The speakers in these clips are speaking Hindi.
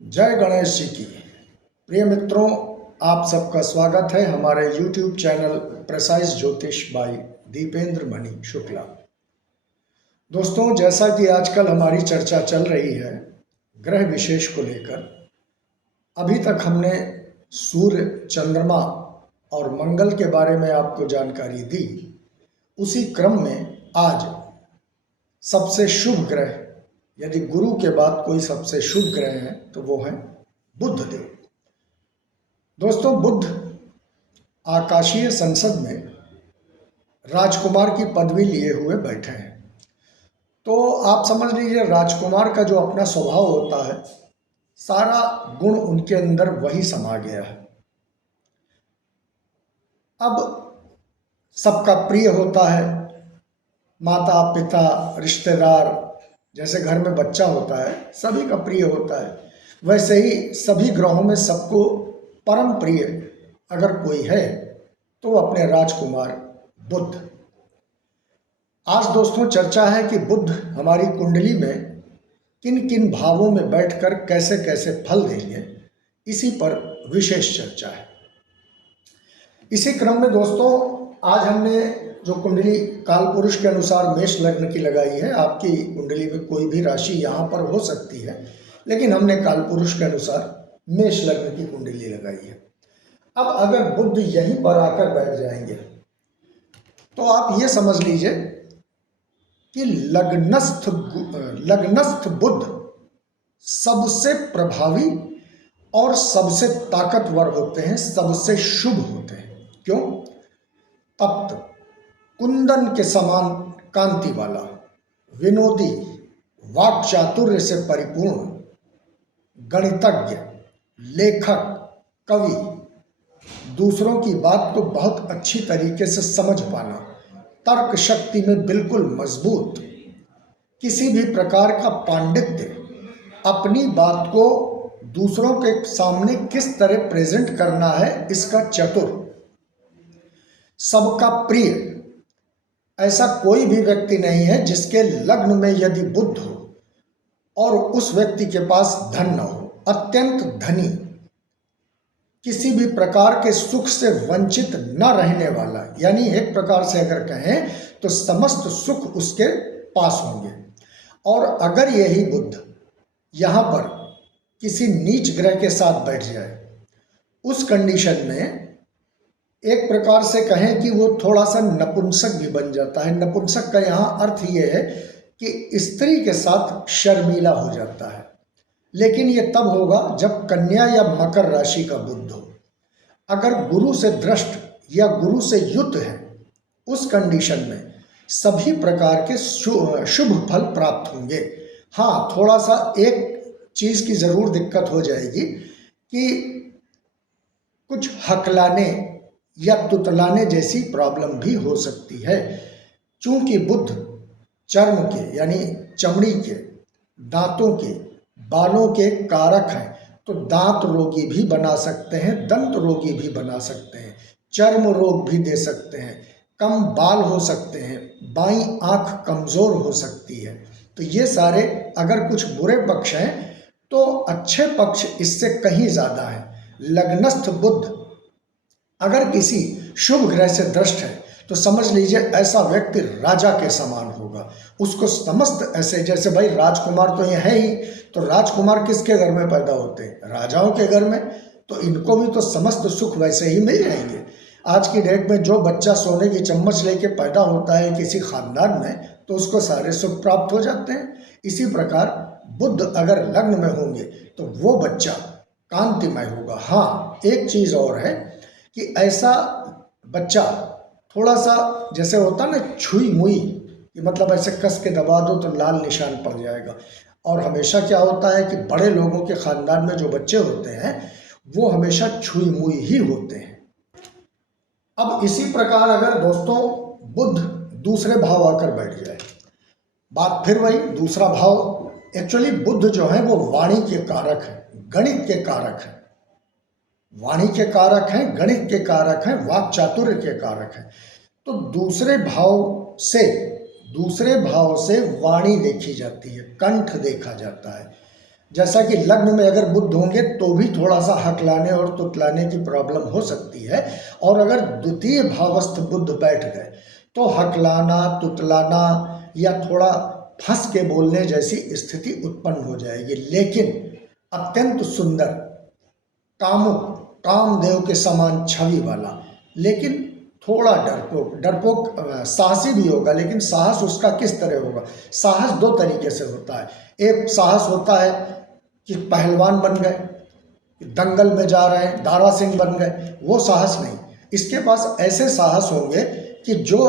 जय गणेश जी की। प्रिय मित्रों, आप सबका स्वागत है हमारे YouTube चैनल प्रेसाइज ज्योतिष बाई दीपेंद्र मणि शुक्ला। दोस्तों, जैसा कि आजकल हमारी चर्चा चल रही है ग्रह विशेष को लेकर, अभी तक हमने सूर्य, चंद्रमा और मंगल के बारे में आपको जानकारी दी। उसी क्रम में आज सबसे शुभ ग्रह, यदि गुरु के बाद कोई सबसे शुभ ग्रह है तो वो है बुध देव। दोस्तों, बुध आकाशीय संसद में राजकुमार की पदवी लिए हुए बैठे हैं। तो आप समझ लीजिए, राजकुमार का जो अपना स्वभाव होता है, सारा गुण उनके अंदर वही समा गया है। अब सबका प्रिय होता है, माता पिता रिश्तेदार, जैसे घर में बच्चा होता है सभी का प्रिय होता है, वैसे ही सभी ग्रहों में सबको परम प्रिय अगर कोई है तो अपने राजकुमार बुध। आज दोस्तों चर्चा है कि बुध हमारी कुंडली में किन किन भावों में बैठकर कैसे कैसे फल देंगे, इसी पर विशेष चर्चा है। इसी क्रम में दोस्तों, आज हमने जो कुंडली काल पुरुष के अनुसार मेष लग्न की लगाई है, आपकी कुंडली में कोई भी राशि यहाँ पर हो सकती है, लेकिन हमने काल पुरुष के अनुसार मेष लग्न की कुंडली लगाई है। अब अगर बुध यहीं पर आकर बैठ जाएंगे तो आप ये समझ लीजिए कि लग्नस्थ बुध सबसे प्रभावी और सबसे ताकतवर होते हैं, सबसे शुभ होते हैं। क्यों? तप्त कुंदन के समान कांति वाला, विनोदी, वाक चातुर्य से परिपूर्ण, गणितज्ञ, लेखक, कवि, दूसरों की बात को बहुत अच्छी तरीके से समझ पाना, तर्क शक्ति में बिल्कुल मजबूत, किसी भी प्रकार का पांडित्य, अपनी बात को दूसरों के सामने किस तरह प्रेजेंट करना है इसका चतुर, सबका प्रिय। ऐसा कोई भी व्यक्ति नहीं है जिसके लग्न में यदि बुध हो और उस व्यक्ति के पास धन न हो, अत्यंत धनी, किसी भी प्रकार के सुख से वंचित न रहने वाला, यानी एक प्रकार से अगर कहें तो समस्त सुख उसके पास होंगे। और अगर यही बुध यहाँ पर किसी नीच ग्रह के साथ बैठ जाए, उस कंडीशन में एक प्रकार से कहें कि वो थोड़ा सा नपुंसक भी बन जाता है। नपुंसक का यहाँ अर्थ ये है कि स्त्री के साथ शर्मीला हो जाता है, लेकिन ये तब होगा जब कन्या या मकर राशि का बुध हो। अगर गुरु से दृष्ट या गुरु से युत है, उस कंडीशन में सभी प्रकार के शुभ फल प्राप्त होंगे। हाँ, थोड़ा सा एक चीज़ की ज़रूर दिक्कत हो जाएगी कि कुछ हकलाने या तुतलाने जैसी प्रॉब्लम भी हो सकती है। चूंकि बुध चर्म के यानी चमड़ी के, दांतों के, बालों के कारक हैं, तो दांत रोगी भी बना सकते हैं, दंत रोगी भी बना सकते हैं, चर्म रोग भी दे सकते हैं, कम बाल हो सकते हैं, बाईं आंख कमज़ोर हो सकती है। तो ये सारे अगर कुछ बुरे पक्ष हैं तो अच्छे पक्ष इससे कहीं ज़्यादा हैं। लग्नस्थ बुध अगर किसी शुभ ग्रह से दृष्ट है तो समझ लीजिए ऐसा व्यक्ति राजा के समान होगा। उसको समस्त ऐसे, जैसे भाई राजकुमार तो ये है ही, तो राजकुमार किसके घर में पैदा होते हैं? राजाओं के घर में। तो इनको भी तो समस्त सुख वैसे ही मिल जाएंगे। आज की डेट में जो बच्चा सोने की चम्मच लेके पैदा होता है किसी खानदान में, तो उसको सारे सुख प्राप्त हो जाते हैं। इसी प्रकार बुध अगर लग्न में होंगे तो वो बच्चा कांतिमय होगा। हाँ, एक चीज़ और है कि ऐसा बच्चा थोड़ा सा जैसे होता ना छुई मुई, कि मतलब ऐसे कस के दबा दो तो लाल निशान पड़ जाएगा। और हमेशा क्या होता है कि बड़े लोगों के खानदान में जो बच्चे होते हैं वो हमेशा छुई मुई ही होते हैं। अब इसी प्रकार अगर दोस्तों बुध दूसरे भाव आकर बैठ जाए, बात फिर वही दूसरा भाव। एक्चुअली बुध जो है वो वाणी के कारक है, गणित के कारक है, वाणी के कारक हैं, गणित के कारक हैं, वाक चातुर्य के कारक हैं। तो दूसरे भाव से वाणी देखी जाती है, कंठ देखा जाता है। जैसा कि लग्न में अगर बुध होंगे तो भी थोड़ा सा हकलाने और तुतलाने की प्रॉब्लम हो सकती है, और अगर द्वितीय भावस्थ बुध बैठ गए तो हकलाना, तुतलाना या थोड़ा फंस के बोलने जैसी स्थिति उत्पन्न हो जाएगी। लेकिन अत्यंत सुंदर, कामुक, कामदेव के समान छवि वाला, लेकिन थोड़ा डरपोक, डरपोक साहसी भी होगा, लेकिन साहस उसका किस तरह होगा? साहस दो तरीके से होता है। एक साहस होता है कि पहलवान बन गए, दंगल में जा रहे हैं, दारा सिंह बन गए, वो साहस नहीं। इसके पास ऐसे साहस होंगे कि जो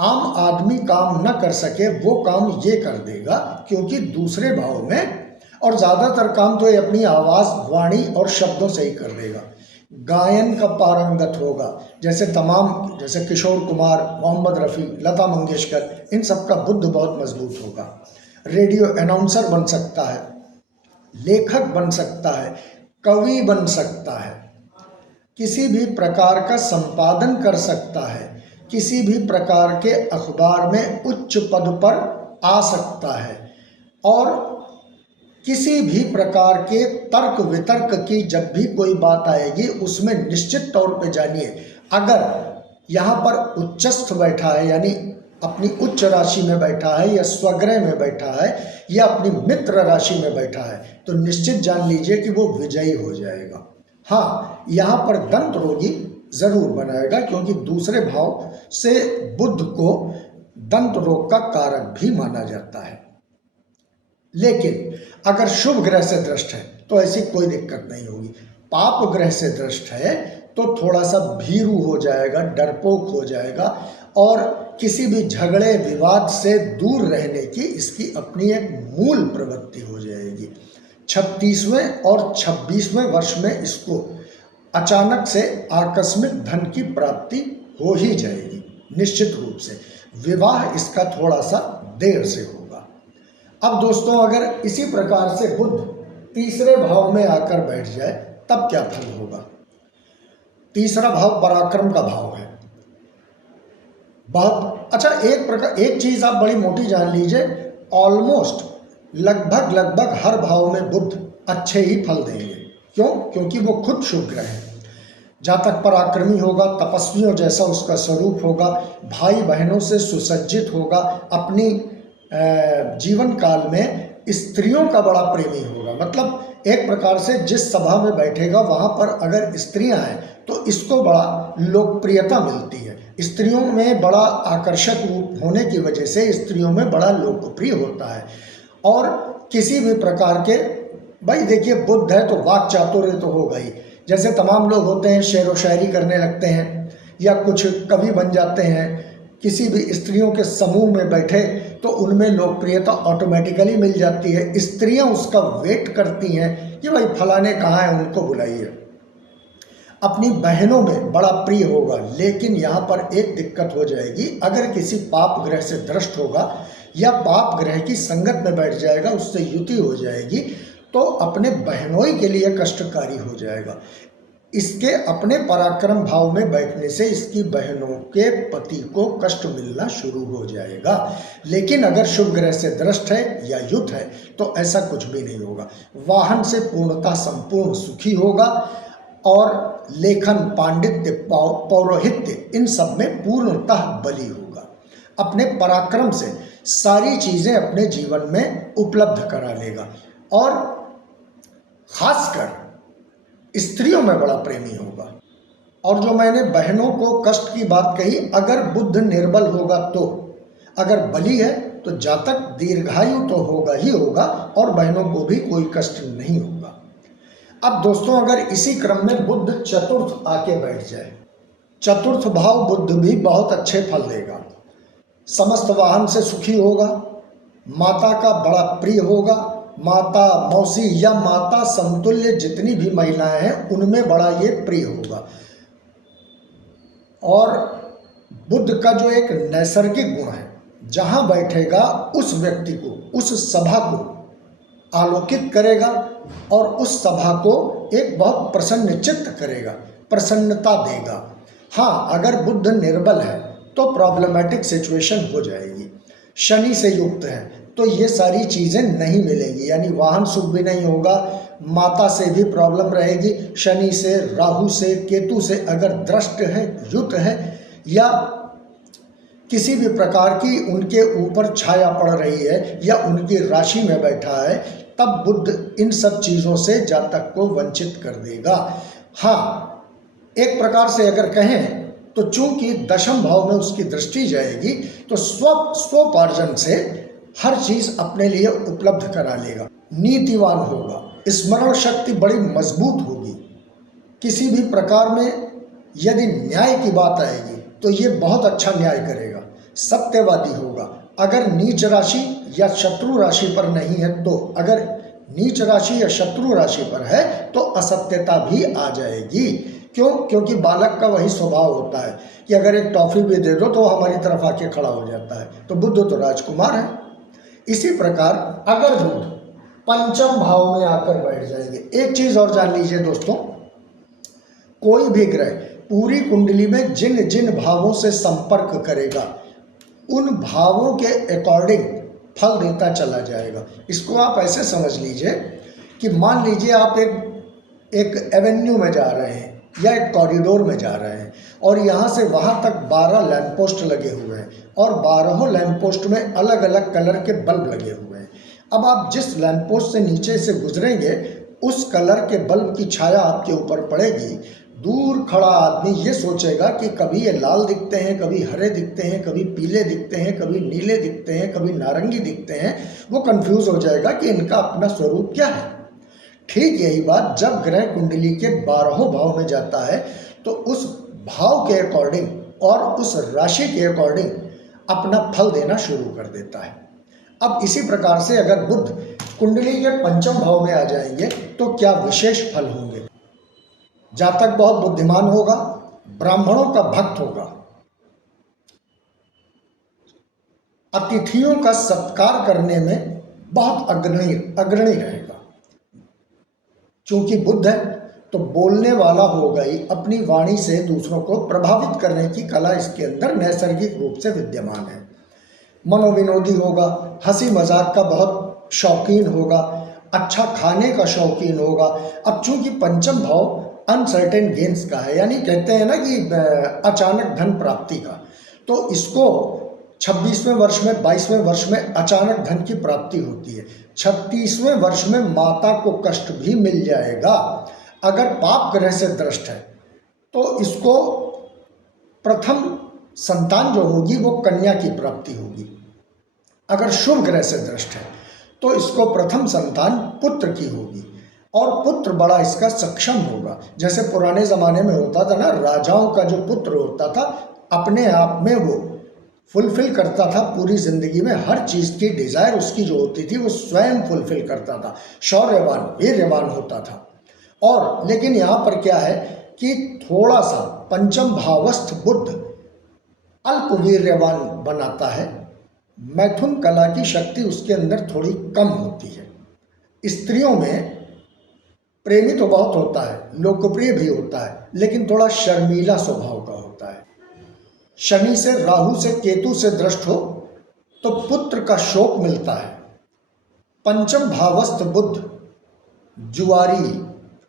आम आदमी काम न कर सके वो काम ये कर देगा, क्योंकि दूसरे भाव में, और ज़्यादातर काम तो ये अपनी आवाज़, वाणी और शब्दों से ही कर देगा। गायन का पारंगत होगा, जैसे किशोर कुमार, मोहम्मद रफ़ी, लता मंगेशकर, इन सब का बुद्ध बहुत मजबूत होगा। रेडियो अनाउंसर बन सकता है, लेखक बन सकता है, कवि बन सकता है, किसी भी प्रकार का संपादन कर सकता है, किसी भी प्रकार के अखबार में उच्च पद पर आ सकता है, और किसी भी प्रकार के तर्क वितर्क की जब भी कोई बात आएगी उसमें निश्चित तौर पे जानिए, अगर यहाँ पर उच्चस्थ बैठा है, यानी अपनी उच्च राशि में बैठा है, या स्वग्रह में बैठा है, या अपनी मित्र राशि में बैठा है, तो निश्चित जान लीजिए कि वो विजयी हो जाएगा। हाँ, यहाँ पर दंत रोगी जरूर बनाएगा, क्योंकि दूसरे भाव से बुध को दंत रोग का कारक भी माना जाता है। लेकिन अगर शुभ ग्रह से दृष्ट है तो ऐसी कोई दिक्कत नहीं होगी। पाप ग्रह से दृष्ट है तो थोड़ा सा भीरू हो जाएगा, डरपोक हो जाएगा, और किसी भी झगड़े विवाद से दूर रहने की इसकी अपनी एक मूल प्रवृत्ति हो जाएगी। 36वें और 26वें वर्ष में इसको अचानक से आकस्मिक धन की प्राप्ति हो ही जाएगी, निश्चित रूप से। विवाह इसका थोड़ा सा देर से होगा। अब दोस्तों, अगर इसी प्रकार से बुध तीसरे भाव में आकर बैठ जाए तब क्या फल होगा? तीसरा भाव पराक्रम का भाव है। बहुत अच्छा, एक चीज आप बड़ी मोटी जान लीजिए, ऑलमोस्ट लगभग हर भाव में बुध अच्छे ही फल देंगे। क्यों? क्योंकि वो खुद शुभ ग्रह है। जातक पराक्रमी होगा, तपस्वियों जैसा उसका स्वरूप होगा, भाई बहनों से सुसज्जित होगा, अपनी जीवन काल में स्त्रियों का बड़ा प्रेमी होगा। मतलब एक प्रकार से जिस सभा में बैठेगा वहाँ पर अगर स्त्रियाँ हैं तो इसको बड़ा लोकप्रियता मिलती है। स्त्रियों में बड़ा आकर्षक रूप होने की वजह से स्त्रियों में बड़ा लोकप्रिय होता है। और किसी भी प्रकार के, भाई देखिए, बुध है तो वाक चातुर्य तो होगा ही। जैसे तमाम लोग होते हैं शेर व शायरी करने लगते हैं, या कुछ कवि बन जाते हैं, किसी भी स्त्रियों के समूह में बैठे तो उनमें लोकप्रियता ऑटोमेटिकली मिल जाती है। स्त्रियां उसका वेट करती हैं कि भाई फलाने कहाँ हैं, उनको बुलाइए। अपनी बहनों में बड़ा प्रिय होगा। लेकिन यहाँ पर एक दिक्कत हो जाएगी, अगर किसी पाप ग्रह से दृष्ट होगा या पाप ग्रह की संगत में बैठ जाएगा, उससे युति हो जाएगी, तो अपने बहनोई के लिए कष्टकारी हो जाएगा। इसके अपने पराक्रम भाव में बैठने से इसकी बहनों के पति को कष्ट मिलना शुरू हो जाएगा। लेकिन अगर शुभ ग्रह से दृष्ट है या युत है तो ऐसा कुछ भी नहीं होगा। वाहन से पूर्णतः संपूर्ण सुखी होगा, और लेखन, पांडित्य, पौरोहित्य, इन सब में पूर्णतः बली होगा। अपने पराक्रम से सारी चीजें अपने जीवन में उपलब्ध करा लेगा, और खासकर स्त्रियों में बड़ा प्रेमी होगा। और जो मैंने बहनों को कष्ट की बात कही, अगर बुध निर्बल होगा तो, अगर बली है तो जातक दीर्घायु तो होगा ही होगा, और बहनों को भी कोई कष्ट नहीं होगा। अब दोस्तों, अगर इसी क्रम में बुध चतुर्थ आके बैठ जाए, चतुर्थ भाव बुध भी बहुत अच्छे फल देगा। समस्त वाहन से सुखी होगा, माता का बड़ा प्रिय होगा, माता, मौसी या माता समतुल्य जितनी भी महिलाएं हैं उनमें बड़ा ये प्रिय होगा। और बुध का जो एक नैसर्गिक गुण है, जहां बैठेगा उस व्यक्ति को, उस सभा को आलोकित करेगा, और उस सभा को एक बहुत प्रसन्न चित्त करेगा, प्रसन्नता देगा। हाँ, अगर बुध निर्बल है तो प्रॉब्लमेटिक सिचुएशन हो जाएगी। शनि से युक्त है तो ये सारी चीज़ें नहीं मिलेंगी, यानी वाहन सुख भी नहीं होगा, माता से भी प्रॉब्लम रहेगी, शनि से, राहु से, केतु से अगर दृष्ट है, युत है, या किसी भी प्रकार की उनके ऊपर छाया पड़ रही है या उनकी राशि में बैठा है, तब बुध इन सब चीज़ों से जातक को वंचित कर देगा। हाँ, एक प्रकार से अगर कहें तो चूंकि दशम भाव में उसकी दृष्टि जाएगी तो स्वोपार्जन से हर चीज अपने लिए उपलब्ध करा लेगा, नीतिवान होगा, स्मरण शक्ति बड़ी मजबूत होगी। किसी भी प्रकार में यदि न्याय की बात आएगी तो ये बहुत अच्छा न्याय करेगा, सत्यवादी होगा। अगर नीच राशि या शत्रु राशि पर नहीं है तो, अगर नीच राशि या शत्रु राशि पर है तो असत्यता भी आ जाएगी। क्यों? क्योंकि बालक का वही स्वभाव होता है कि अगर एक टॉफी भी दे दो तो हमारी तरफ आके खड़ा हो जाता है। तो बुध तो राजकुमार है। इसी प्रकार अगर बुध पंचम भाव में आकर बैठ जाएंगे, एक चीज और जान लीजिए दोस्तों, कोई भी ग्रह पूरी कुंडली में जिन जिन भावों से संपर्क करेगा उन भावों के अकॉर्डिंग फल देता चला जाएगा। इसको आप ऐसे समझ लीजिए कि मान लीजिए आप एक एवेन्यू में जा रहे हैं या एक कॉरिडोर में जा रहे हैं और यहाँ से वहाँ तक 12 लैंप पोस्ट लगे हुए हैं और 12 लैंप पोस्ट में अलग अलग कलर के बल्ब लगे हुए हैं। अब आप जिस लैंप पोस्ट से नीचे से गुजरेंगे उस कलर के बल्ब की छाया आपके ऊपर पड़ेगी। दूर खड़ा आदमी ये सोचेगा कि कभी ये लाल दिखते हैं, कभी हरे दिखते हैं, कभी पीले दिखते हैं, कभी नीले दिखते हैं, कभी नारंगी दिखते हैं। वो कंफ्यूज हो जाएगा कि इनका अपना स्वरूप क्या है। ठीक यही बात जब ग्रह कुंडली के 12 भाव में जाता है तो उस भाव के अकॉर्डिंग और उस राशि के अकॉर्डिंग अपना फल देना शुरू कर देता है। अब इसी प्रकार से अगर बुध कुंडली के पंचम भाव में आ जाएंगे तो क्या विशेष फल होंगे। जातक बहुत बुद्धिमान होगा, ब्राह्मणों का भक्त होगा, अतिथियों का सत्कार करने में बहुत अग्रणी रहेगा। चूंकि बुध है तो बोलने वाला होगा ही, अपनी वाणी से दूसरों को प्रभावित करने की कला इसके अंदर नैसर्गिक रूप से विद्यमान है। मनोविनोदी होगा, हंसी मजाक का बहुत शौकीन होगा, अच्छा खाने का शौकीन होगा। अब चूंकि पंचम भाव अनसर्टेन गेन्स का है, यानी कहते हैं ना कि अचानक धन प्राप्ति का, तो इसको 26वें वर्ष में 22वें वर्ष में अचानक धन की प्राप्ति होती है। 36वें वर्ष में माता को कष्ट भी मिल जाएगा। अगर पाप ग्रह से दृष्ट है तो इसको प्रथम संतान जो होगी वो कन्या की प्राप्ति होगी। अगर शुभ ग्रह से दृष्ट है तो इसको प्रथम संतान पुत्र की होगी और पुत्र बड़ा इसका सक्षम होगा। जैसे पुराने ज़माने में होता था ना, राजाओं का जो पुत्र होता था अपने आप में वो फुलफिल करता था पूरी ज़िंदगी में हर चीज़ की डिज़ायर उसकी जो होती थी वो स्वयं फुलफिल करता था, शौर्यवान वीर्यवान होता था। और लेकिन यहाँ पर क्या है कि थोड़ा सा पंचम भावस्थ बुध अल्प वीर्यवान बनाता है, मैथुन कला की शक्ति उसके अंदर थोड़ी कम होती है। स्त्रियों में प्रेमी तो बहुत होता है, लोकप्रिय भी होता है, लेकिन थोड़ा शर्मीला स्वभाव का होता है। शनि से, राहु से, केतु से दृष्ट हो तो पुत्र का शोक मिलता है। पंचम भावस्थ बुध जुआरी,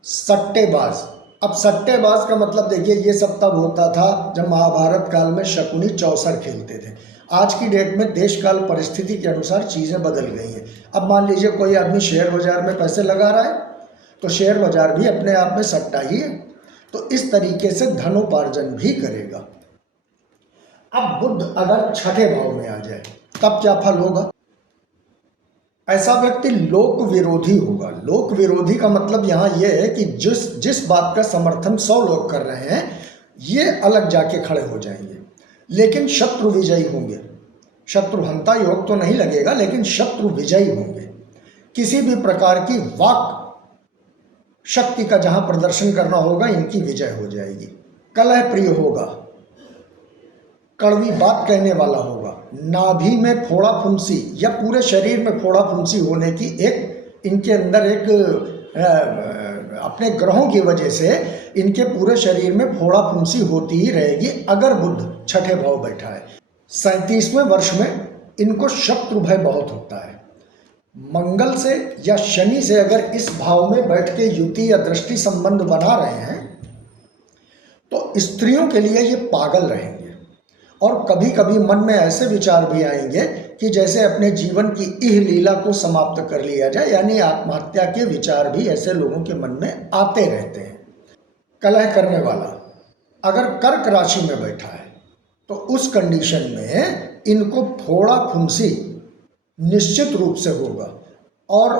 सट्टेबाज। अब सट्टेबाज का मतलब देखिए, ये सब तब होता था जब महाभारत काल में शकुनी चौसर खेलते थे। आज की डेट में देश काल परिस्थिति के अनुसार चीज़ें बदल गई हैं। अब मान लीजिए कोई आदमी शेयर बाजार में पैसे लगा रहा है तो शेयर बाजार भी अपने आप में सट्टा ही है, तो इस तरीके से धनोपार्जन भी करेगा। अब बुध अगर छठे भाव में आ जाए तब क्या फल होगा। ऐसा व्यक्ति लोक विरोधी होगा। लोक विरोधी का मतलब यहाँ यह है कि जिस बात का समर्थन 100 लोग कर रहे हैं ये अलग जाके खड़े हो जाएंगे, लेकिन शत्रु विजयी होंगे। शत्रुहंता योग तो नहीं लगेगा, लेकिन शत्रु विजयी होंगे। किसी भी प्रकार की वाक शक्ति का जहां प्रदर्शन करना होगा इनकी विजय हो जाएगी। कलह प्रिय होगा, कड़वी बात कहने वाला होगा, नाभि में फोड़ा फुंसी या पूरे शरीर में फोड़ा फुंसी होने की एक इनके अंदर एक अपने ग्रहों की वजह से इनके पूरे शरीर में फोड़ा फुंसी होती ही रहेगी अगर बुध छठे भाव बैठा है। 37वें वर्ष में इनको शत्रु भय बहुत होता है। मंगल से या शनि से अगर इस भाव में बैठ के युति या दृष्टि संबंध बना रहे हैं तो स्त्रियों के लिए ये पागल रहेंगे और कभी कभी मन में ऐसे विचार भी आएंगे कि जैसे अपने जीवन की इह लीला को समाप्त कर लिया जाए, यानी आत्महत्या के विचार भी ऐसे लोगों के मन में आते रहते हैं। कलह करने वाला अगर कर्क राशि में बैठा है तो उस कंडीशन में इनको फोड़ा फुंसी निश्चित रूप से होगा और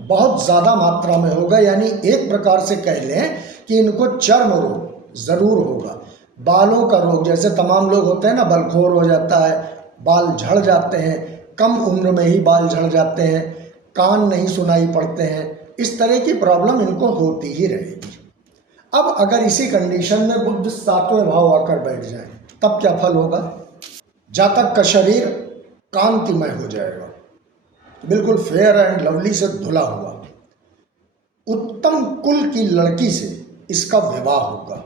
बहुत ज़्यादा मात्रा में होगा, यानी एक प्रकार से कह लें कि इनको चर्म रोग ज़रूर होगा। बालों का रोग, जैसे तमाम लोग होते हैं ना, बलखोर हो जाता है, बाल झड़ जाते हैं, कम उम्र में ही बाल झड़ जाते हैं, कान नहीं सुनाई पड़ते हैं, इस तरह की प्रॉब्लम इनको होती ही रहेगी। अब अगर इसी कंडीशन में बुध 7वें भाव आकर बैठ जाए तब क्या फल होगा? जातक का शरीर कांतिमय हो जाएगा, बिल्कुल फेयर एंड लवली से धुला हुआ। उत्तम कुल की लड़की से इसका विवाह होगा।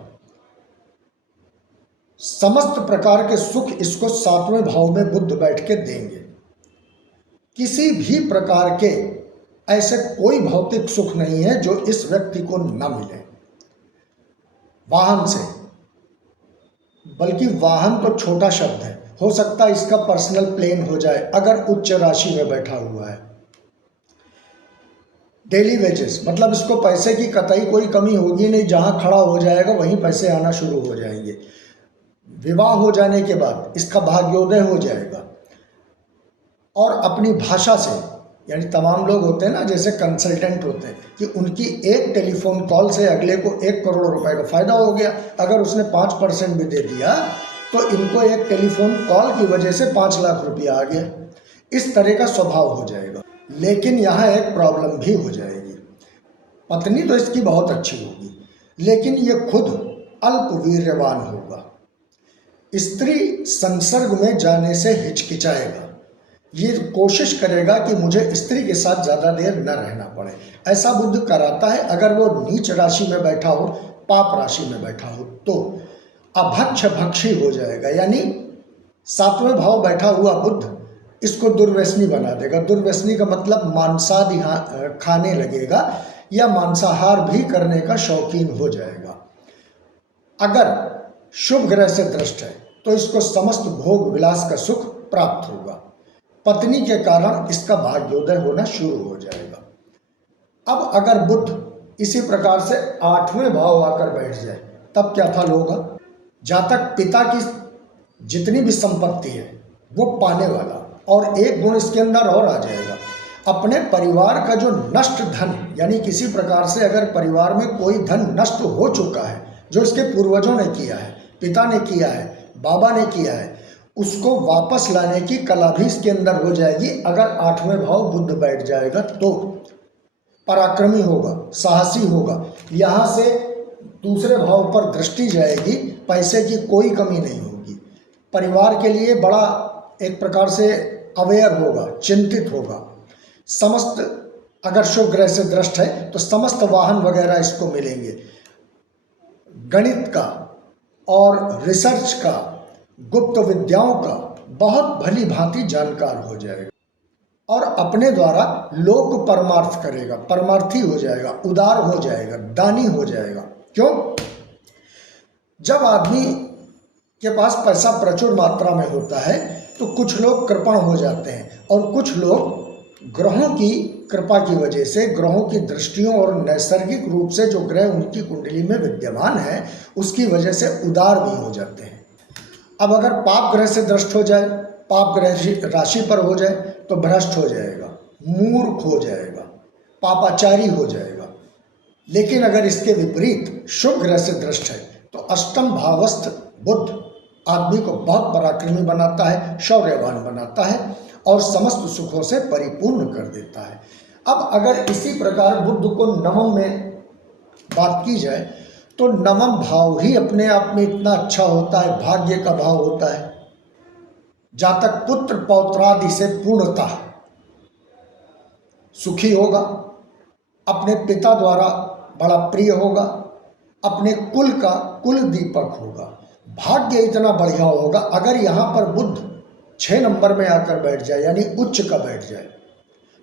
समस्त प्रकार के सुख इसको 7वें भाव में बुध बैठ के देंगे। किसी भी प्रकार के ऐसे कोई भौतिक सुख नहीं है जो इस व्यक्ति को न मिले। वाहन से, बल्कि वाहन तो छोटा शब्द है, हो सकता है इसका पर्सनल प्लेन हो जाए अगर उच्च राशि में बैठा हुआ है। डेली वेजेस, मतलब इसको पैसे की कतई कोई कमी होगी नहीं, जहां खड़ा हो जाएगा वहीं पैसे आना शुरू हो जाएंगे। विवाह हो जाने के बाद इसका भाग्योदय हो जाएगा और अपनी भाषा से, यानी तमाम लोग होते हैं ना जैसे कंसल्टेंट होते हैं कि उनकी एक टेलीफोन कॉल से अगले को 1 करोड़ रुपए का फायदा हो गया। अगर उसने 5% भी दे दिया तो इनको एक टेलीफोन कॉल की वजह से 5 लाख रुपया आ गया। इस तरह का स्वभाव हो जाएगा। लेकिन यहाँ एक प्रॉब्लम भी हो जाएगी। पत्नी तो इसकी बहुत अच्छी होगी, लेकिन ये खुद अल्प वीर्यवान होगा। स्त्री संसर्ग में जाने से हिचकिचाएगा, ये कोशिश करेगा कि मुझे स्त्री के साथ ज़्यादा देर न रहना पड़े। ऐसा बुध कराता है अगर वो नीच राशि में बैठा हो, पाप राशि में बैठा हो तो अभक्ष भक्षी हो जाएगा। यानी 7वें भाव बैठा हुआ बुध इसको दुर्व्यसनी बना देगा। दुर्व्यसनी का मतलब मांसादि खाने लगेगा या मांसाहार भी करने का शौकीन हो जाएगा। अगर शुभ ग्रह से दृष्ट है तो इसको समस्त भोग विलास का सुख प्राप्त होगा। पत्नी के कारण इसका भाग्योदय होना शुरू हो जाएगा। अब अगर बुध इसी प्रकार से 8वें भाव आकर बैठ जाए तब क्या फल होगा? जातक पिता की जितनी भी संपत्ति है वो पाने वाला, और एक गुण इसके अंदर और आ जाएगा, अपने परिवार का जो नष्ट धन, यानी किसी प्रकार से अगर परिवार में कोई धन नष्ट हो चुका है जो इसके पूर्वजों ने किया है, पिता ने किया है, बाबा ने किया है, उसको वापस लाने की कला भी इसके अंदर हो जाएगी। अगर 8वें भाव बुध बैठ जाएगा तो पराक्रमी होगा, साहसी होगा। यहाँ से दूसरे भाव पर दृष्टि जाएगी, पैसे की कोई कमी नहीं होगी। परिवार के लिए बड़ा एक प्रकार से अवेयर होगा, चिंतित होगा। समस्त अगर शुभ ग्रह से दृष्ट है तो समस्त वाहन वगैरह इसको मिलेंगे। गणित का और रिसर्च का, गुप्त विद्याओं का बहुत भली भांति जानकार हो जाएगा और अपने द्वारा लोक परमार्थ करेगा, परमार्थी हो जाएगा, उदार हो जाएगा, दानी हो जाएगा। क्यों? जब आदमी के पास पैसा प्रचुर मात्रा में होता है तो कुछ लोग कृपण हो जाते हैं और कुछ लोग ग्रहों की कृपा की वजह से, ग्रहों की दृष्टियों और नैसर्गिक रूप से जो ग्रह उनकी कुंडली में विद्यमान है उसकी वजह से उदार भी हो जाते हैं। अब अगर पाप ग्रह से दृष्ट हो जाए, पाप ग्रह राशि पर हो जाए तो भ्रष्ट हो जाएगा, मूर्ख हो जाएगा, पापाचारी हो जाएगा। लेकिन अगर इसके विपरीत शुभ ग्रह से दृष्ट है तो अष्टम भावस्थ बुध आदमी को बहुत पराक्रमी बनाता है, शौर्यवान बनाता है और समस्त सुखों से परिपूर्ण कर देता है। अब अगर इसी प्रकार बुध को नवम में बात की जाए तो नवम भाव ही अपने आप में इतना अच्छा होता है, भाग्य का भाव होता है। जातक पुत्र पौत्रादि से पूर्णतः सुखी होगा, अपने पिता द्वारा बड़ा प्रिय होगा, अपने कुल का कुल दीपक होगा, भाग्य इतना बढ़िया होगा। अगर यहाँ पर बुध 6 नंबर में आकर बैठ जाए यानी उच्च का बैठ जाए,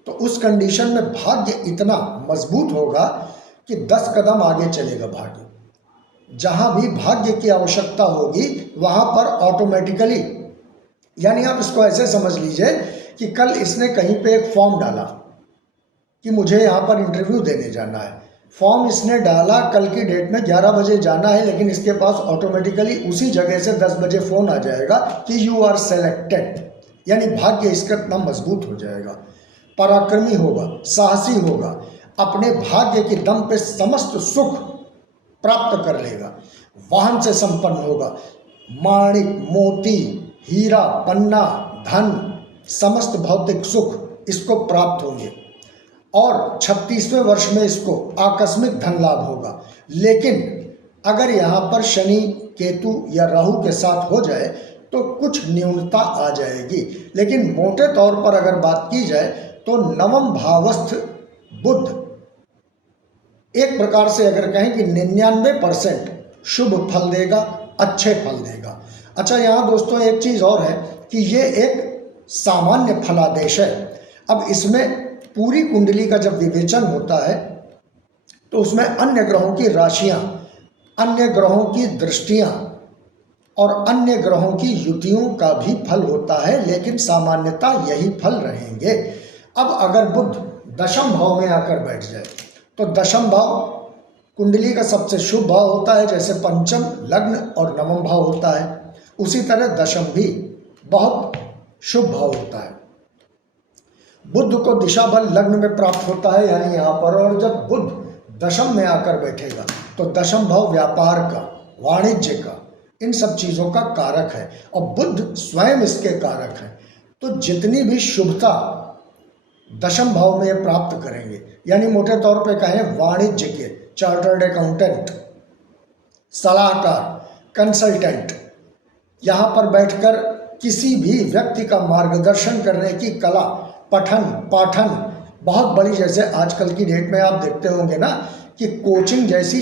तो उस कंडीशन में भाग्य इतना मजबूत होगा कि 10 कदम आगे चलेगा भाग्य। जहां भी भाग्य की आवश्यकता होगी वहां पर ऑटोमेटिकली, यानी आप इसको ऐसे समझ लीजिए कि कल इसने कहीं पे एक फॉर्म डाला कि मुझे यहाँ पर इंटरव्यू देने जाना है। फॉर्म इसने डाला, कल की डेट में 11 बजे जाना है, लेकिन इसके पास ऑटोमेटिकली उसी जगह से 10 बजे फ़ोन आ जाएगा कि यू आर सेलेक्टेड। यानी भाग्य इसका इतना मजबूत हो जाएगा, पराक्रमी होगा, साहसी होगा, अपने भाग्य के दम पे समस्त सुख प्राप्त कर लेगा, वाहन से संपन्न होगा, माणिक मोती हीरा पन्ना धन समस्त भौतिक सुख इसको प्राप्त होंगे और 36वें वर्ष में इसको आकस्मिक धन लाभ होगा। लेकिन अगर यहाँ पर शनि केतु या राहु के साथ हो जाए तो कुछ न्यूनता आ जाएगी, लेकिन मोटे तौर पर अगर बात की जाए तो नवम भावस्थ बुध एक प्रकार से अगर कहें कि 99% शुभ फल देगा, अच्छे फल देगा। अच्छा, यहाँ दोस्तों एक चीज़ और है कि ये एक सामान्य फलादेश है। अब इसमें पूरी कुंडली का जब विवेचन होता है तो उसमें अन्य ग्रहों की राशियां, अन्य ग्रहों की दृष्टियां और अन्य ग्रहों की युतियों का भी फल होता है, लेकिन सामान्यता यही फल रहेंगे। अब अगर बुध दशम भाव में आकर बैठ जाए तो दशम भाव कुंडली का सबसे शुभ भाव होता है, जैसे पंचम लग्न और नवम भाव होता है, उसी तरह दशम भी बहुत शुभ भाव होता है। बुध को दिशा बल लग्न में प्राप्त होता है यानी यहाँ पर, और जब बुध दशम में आकर बैठेगा तो दशम भाव व्यापार का, वाणिज्य का, इन सब चीज़ों का कारक है और बुध स्वयं इसके कारक है। तो जितनी भी शुभता दशम भाव में प्राप्त करेंगे, यानी मोटे तौर पे कहें वाणिज्य के चार्टर्ड अकाउंटेंट, सलाहकार, कंसल्टेंट, यहाँ पर बैठकर किसी भी व्यक्ति का मार्गदर्शन करने की कला, पठन पाठन बहुत बड़ी, जैसे आजकल की डेट में आप देखते होंगे ना कि कोचिंग जैसी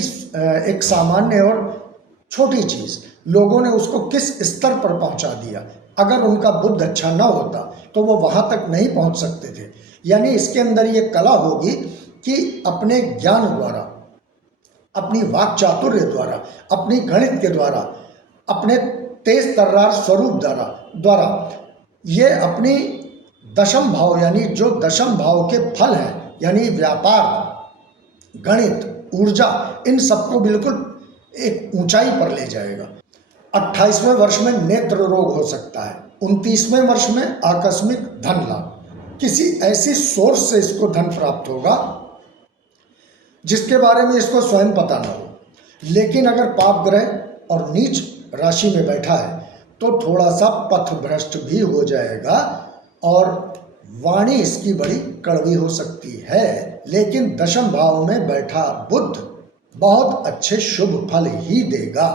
एक सामान्य और छोटी चीज़ लोगों ने उसको किस स्तर पर पहुंचा दिया। अगर उनका बुद्ध अच्छा ना होता तो वो वहां तक नहीं पहुंच सकते थे। यानी इसके अंदर ये कला होगी कि अपने ज्ञान द्वारा, अपनी वाक चातुर्य द्वारा, अपनी गणित के द्वारा, अपने तेज तर्रार स्वरूप द्वारा ये अपनी दशम भाव, यानी जो दशम भाव के फल हैं, यानी व्यापार, गणित, ऊर्जा, इन सबको बिल्कुल एक ऊंचाई पर ले जाएगा। 28वें वर्ष में नेत्र रोग हो सकता है, 29वें वर्ष में आकस्मिक धन लाभ, किसी ऐसी सोर्स से इसको धन प्राप्त होगा जिसके बारे में इसको स्वयं पता ना हो। लेकिन अगर पाप ग्रह और नीच राशि में बैठा है तो थोड़ा सा पथभ्रष्ट भी हो जाएगा और वाणी इसकी बड़ी कड़वी हो सकती है। लेकिन दशम भाव में बैठा बुध बहुत अच्छे शुभ फल ही देगा।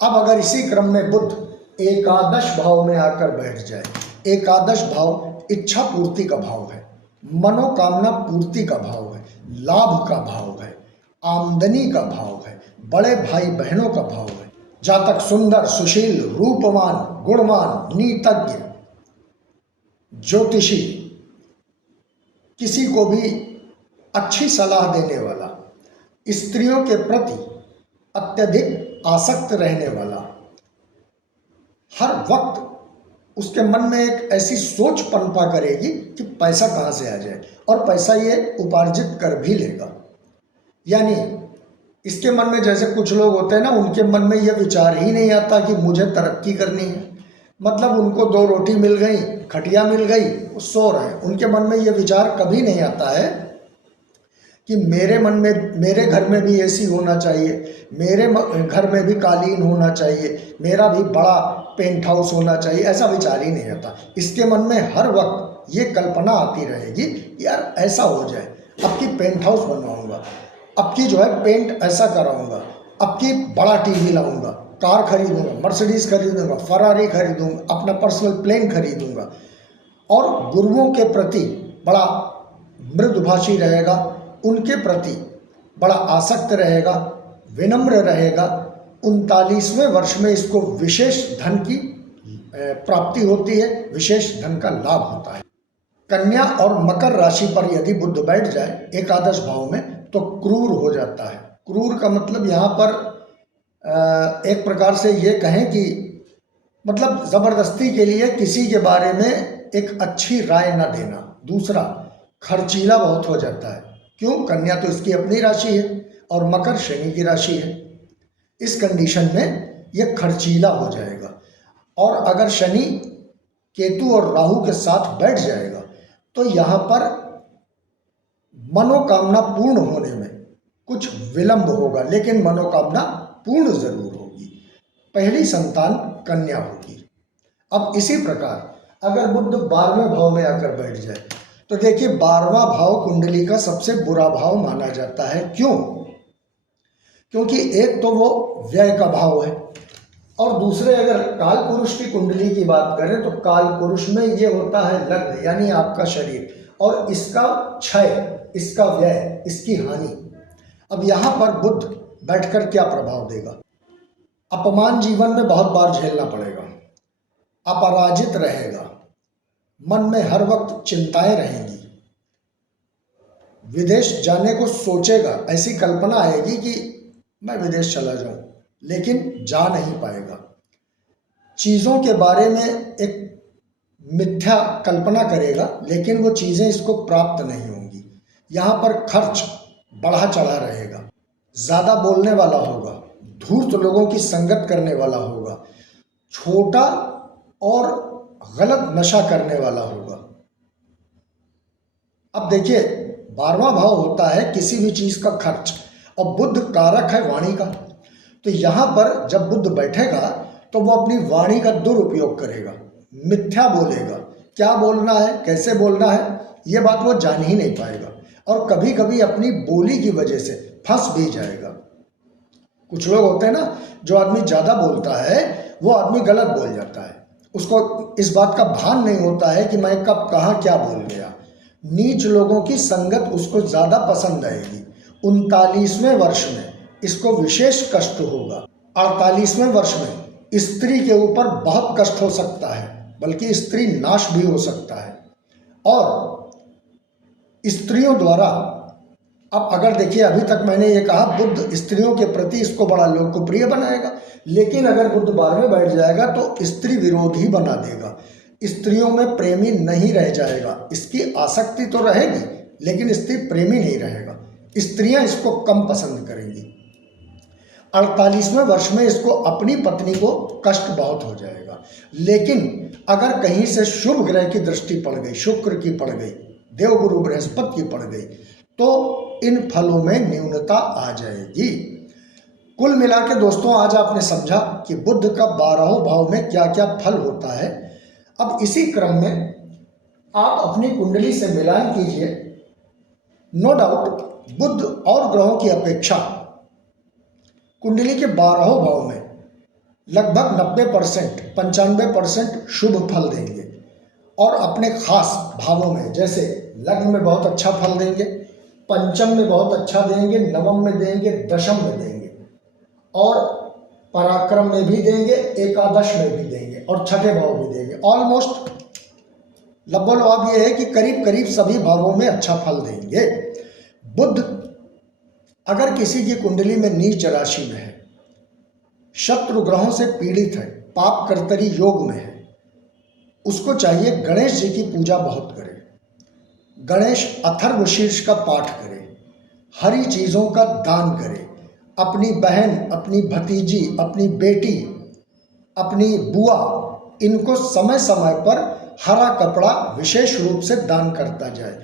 अब अगर इसी क्रम में बुध एकादश भाव में आकर बैठ जाए, एकादश भाव इच्छा पूर्ति का भाव है, मनोकामना पूर्ति का भाव है, लाभ का भाव है, आमदनी का भाव है, बड़े भाई बहनों का भाव है। जातक सुंदर, सुशील, रूपवान, गुणवान, नीतज्ञ, ज्योतिषी, किसी को भी अच्छी सलाह देने वाला, स्त्रियों के प्रति अत्यधिक आसक्त रहने वाला, हर वक्त उसके मन में एक ऐसी सोच पनपा करेगी कि पैसा कहाँ से आ जाए, और पैसा ये उपार्जित कर भी लेगा। यानी इसके मन में, जैसे कुछ लोग होते हैं ना, उनके मन में यह विचार ही नहीं आता कि मुझे तरक्की करनी है। मतलब उनको 2 रोटी मिल गई, खटिया मिल गई, वो सो रहे हैं। उनके मन में यह विचार कभी नहीं आता है कि मेरे घर में भी एसी होना चाहिए, मेरे घर में भी कालीन होना चाहिए, मेरा भी बड़ा पेंट हाउस होना चाहिए। ऐसा विचार ही नहीं आता। इसके मन में हर वक्त ये कल्पना आती रहेगी, यार ऐसा हो जाए, अब की पेंट हाउस बनवाऊंगा, अब की जो है पेंट ऐसा कराऊंगा, अब की बड़ा टीवी लाऊंगा, कार खरीदूंगा, मर्सिडीज खरीदूंगा, फरारी खरीदूंगा, अपना पर्सनल प्लेन खरीदूंगा। और गुरुओं के प्रति बड़ा मृदुभाषी रहेगा, उनके प्रति बड़ा आसक्त रहेगा, विनम्र रहेगा। 39वें वर्ष में इसको विशेष धन की प्राप्ति होती है, विशेष धन का लाभ होता है। कन्या और मकर राशि पर यदि बुध बैठ जाए एकादश भाव में तो क्रूर हो जाता है। क्रूर का मतलब यहाँ पर एक प्रकार से ये कहें कि मतलब जबरदस्ती के लिए किसी के बारे में एक अच्छी राय न देना। दूसरा, खर्चीला बहुत हो जाता है। क्यों? कन्या तो इसकी अपनी राशि है और मकर शनि की राशि है। इस कंडीशन में यह खर्चीला हो जाएगा। और अगर शनि केतु और राहु के साथ बैठ जाएगा तो यहाँ पर मनोकामना पूर्ण होने में कुछ विलंब होगा, लेकिन मनोकामना पूर्ण जरूर होगी। पहली संतान कन्या होगी। अब इसी प्रकार अगर बुध 12वें भाव में आकर बैठ जाए तो देखिए 12वां भाव कुंडली का सबसे बुरा भाव माना जाता है। क्यों? क्योंकि एक तो वो व्यय का भाव है और दूसरे अगर काल पुरुष की कुंडली की बात करें तो काल पुरुष में ये होता है लग्न, यानी आपका शरीर, और इसका क्षय, इसका व्यय, इसकी हानि। अब यहाँ पर बुध बैठकर क्या प्रभाव देगा? अपमान जीवन में बहुत बार झेलना पड़ेगा, अपराजित रहेगा, मन में हर वक्त चिंताएं रहेंगी, विदेश जाने को सोचेगा, ऐसी कल्पना आएगी कि मैं विदेश चला जाऊं, लेकिन जा नहीं पाएगा। चीज़ों के बारे में एक मिथ्या कल्पना करेगा, लेकिन वो चीज़ें इसको प्राप्त नहीं होंगी। यहाँ पर खर्च बढ़ा चढ़ा रहेगा, ज़्यादा बोलने वाला होगा, धूर्त लोगों की संगत करने वाला होगा, छोटा और गलत नशा करने वाला होगा। अब देखिए 12वां भाव होता है किसी भी चीज़ का खर्च, और बुध कारक है वाणी का। तो यहाँ पर जब बुध बैठेगा तो वो अपनी वाणी का दुरुपयोग करेगा, मिथ्या बोलेगा। क्या बोलना है, कैसे बोलना है, ये बात वो जान ही नहीं पाएगा, और कभी कभी अपनी बोली की वजह से फंस भी जाएगा। कुछ लोग होते हैं ना, जो आदमी ज़्यादा बोलता है वो आदमी गलत बोल जाता है, उसको इस बात का भान नहीं होता है कि मैं कब कहाँ क्या बोल गया। नीच लोगों की संगत उसको ज़्यादा पसंद आएगी। 39वें वर्ष में इसको विशेष कष्ट होगा। 48वें वर्ष में स्त्री के ऊपर बहुत कष्ट हो सकता है, बल्कि स्त्री नाश भी हो सकता है। और स्त्रियों द्वारा, अब अगर देखिए अभी तक मैंने ये कहा बुध स्त्रियों के प्रति इसको बड़ा लोकप्रिय बनाएगा, लेकिन अगर बुध 12वें बैठ जाएगा तो स्त्री विरोधी बना देगा। स्त्रियों में प्रेमी नहीं रह जाएगा, इसकी आसक्ति तो रहेगी लेकिन स्त्री प्रेमी नहीं रहेगा, स्त्रियां इसको कम पसंद करेंगी। 48वें वर्ष में इसको अपनी पत्नी को कष्ट बहुत हो जाएगा। लेकिन अगर कहीं से शुभ ग्रह की दृष्टि पड़ गई, शुक्र की पड़ गई, देवगुरु बृहस्पति की पड़ गई, तो इन फलों में न्यूनता आ जाएगी। कुल मिला के दोस्तों आज आपने समझा कि बुध का 12वें भाव में क्या क्या फल होता है। अब इसी क्रम में आप अपनी कुंडली से मिलान कीजिए। नो डाउट बुध और ग्रहों की अपेक्षा कुंडली के 12वें भाव में लगभग 90%, 95% शुभ फल देंगे, और अपने खास भावों में जैसे लग्न में बहुत अच्छा फल देंगे, पंचम में बहुत अच्छा देंगे, नवम में देंगे, दशम में देंगे, और पराक्रम में भी देंगे, एकादश में भी देंगे, और छठे भाव भी देंगे। ऑलमोस्ट लब्बोलवाब ये है कि करीब करीब सभी भावों में अच्छा फल देंगे। बुध अगर किसी की कुंडली में नीच राशि में है, शत्रु ग्रहों से पीड़ित है, पाप कर्तरी योग में है, उसको चाहिए गणेश जी की पूजा बहुत करे, गणेश अथर्व शीर्ष का पाठ करे, हरी चीज़ों का दान करे, अपनी बहन, अपनी भतीजी, अपनी बेटी, अपनी बुआ, इनको समय समय पर हरा कपड़ा विशेष रूप से दान करता जाए।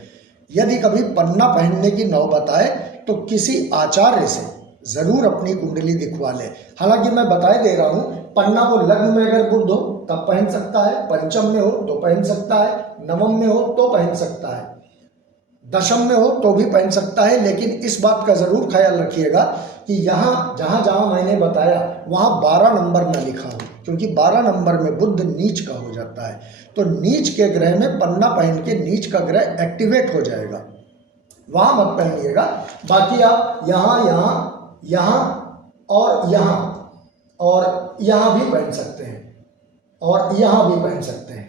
यदि कभी पन्ना पहनने की नौबत आए तो किसी आचार्य से ज़रूर अपनी कुंडली दिखवा ले। हालांकि मैं बताए दे रहा हूँ, पन्ना वो लग्न में अगर बुध हो तब पहन सकता है, पंचम में हो तो पहन सकता है, नवम में हो तो पहन सकता है, दशम में हो तो भी पहन सकता है। लेकिन इस बात का ज़रूर ख्याल रखिएगा कि यहाँ जहाँ जहाँ मैंने बताया वहाँ 12 नंबर न लिखा हो, क्योंकि 12 नंबर में बुध नीच का हो जाता है। तो नीच के ग्रह में पन्ना पहन के नीच का ग्रह एक्टिवेट हो जाएगा, वहाँ मत पहनिएगा। बाकी आप यहाँ यहाँ यहाँ और यहाँ भी पहन सकते हैं। और यहाँ भी पहन सकते हैं।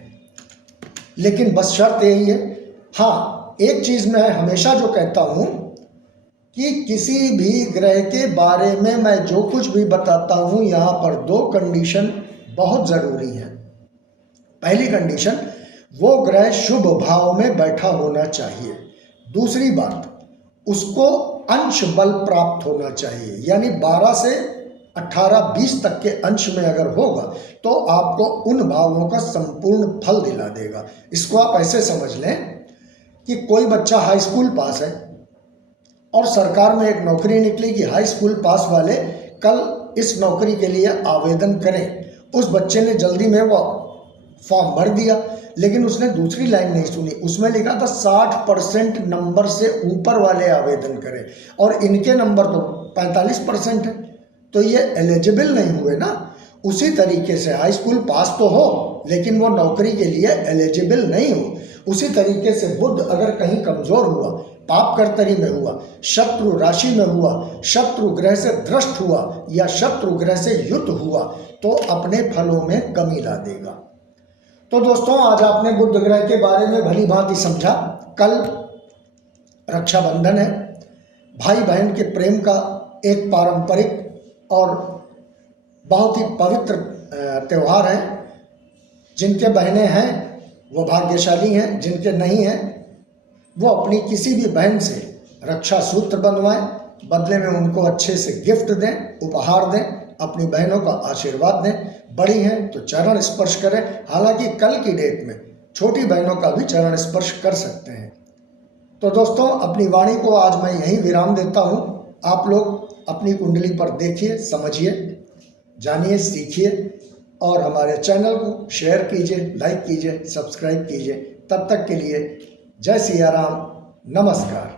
लेकिन बस शर्त यही है, हाँ एक चीज़ मैं हमेशा जो कहता हूँ कि किसी भी ग्रह के बारे में मैं जो कुछ भी बताता हूँ, यहाँ पर दो कंडीशन बहुत ज़रूरी है। पहली कंडीशन, वो ग्रह शुभ भाव में बैठा होना चाहिए। दूसरी बात, उसको अंश बल प्राप्त होना चाहिए, यानी 12 से 18-20 तक के अंश में अगर होगा तो आपको उन भावों का संपूर्ण फल दिला देगा। इसको आप ऐसे समझ लें कि कोई बच्चा हाई स्कूल पास है और सरकार में एक नौकरी निकली कि हाई स्कूल पास वाले कल इस नौकरी के लिए आवेदन करें। उस बच्चे ने जल्दी में वो फॉर्म भर दिया, लेकिन उसने दूसरी लाइन नहीं सुनी, उसमें लिखा था 60% नंबर से ऊपर वाले आवेदन करें, और इनके नंबर तो 45% है, तो ये एलिजिबल नहीं हुए ना। उसी तरीके से हाई स्कूल पास तो हो लेकिन वो नौकरी के लिए एलिजिबल नहीं हो। उसी तरीके से बुध अगर कहीं कमजोर हुआ, पाप कर्तरी में हुआ, शत्रु राशि में हुआ, शत्रु ग्रह से दृष्ट हुआ या शत्रु ग्रह से युत हुआ तो अपने फलों में कमी ला देगा। तो दोस्तों, आज आपने बुध ग्रह के बारे में भली भांति समझा। कल रक्षाबंधन है, भाई बहन के प्रेम का एक पारंपरिक और बहुत ही पवित्र त्यौहार है। जिनके बहनें हैं वो भाग्यशाली हैं, जिनके नहीं हैं वो अपनी किसी भी बहन से रक्षा सूत्र बनवाएं, बदले में उनको अच्छे से गिफ्ट दें, उपहार दें, अपनी बहनों का आशीर्वाद दें। बड़ी हैं तो चरण स्पर्श करें, हालांकि कल की डेट में छोटी बहनों का भी चरण स्पर्श कर सकते हैं। तो दोस्तों, अपनी वाणी को आज मैं यहीं विराम देता हूँ। आप लोग अपनी कुंडली पर देखिए, समझिए, जानिए, सीखिए और हमारे चैनल को शेयर कीजिए, लाइक कीजिए, सब्सक्राइब कीजिए। तब तक के लिए जय सिया राम, नमस्कार।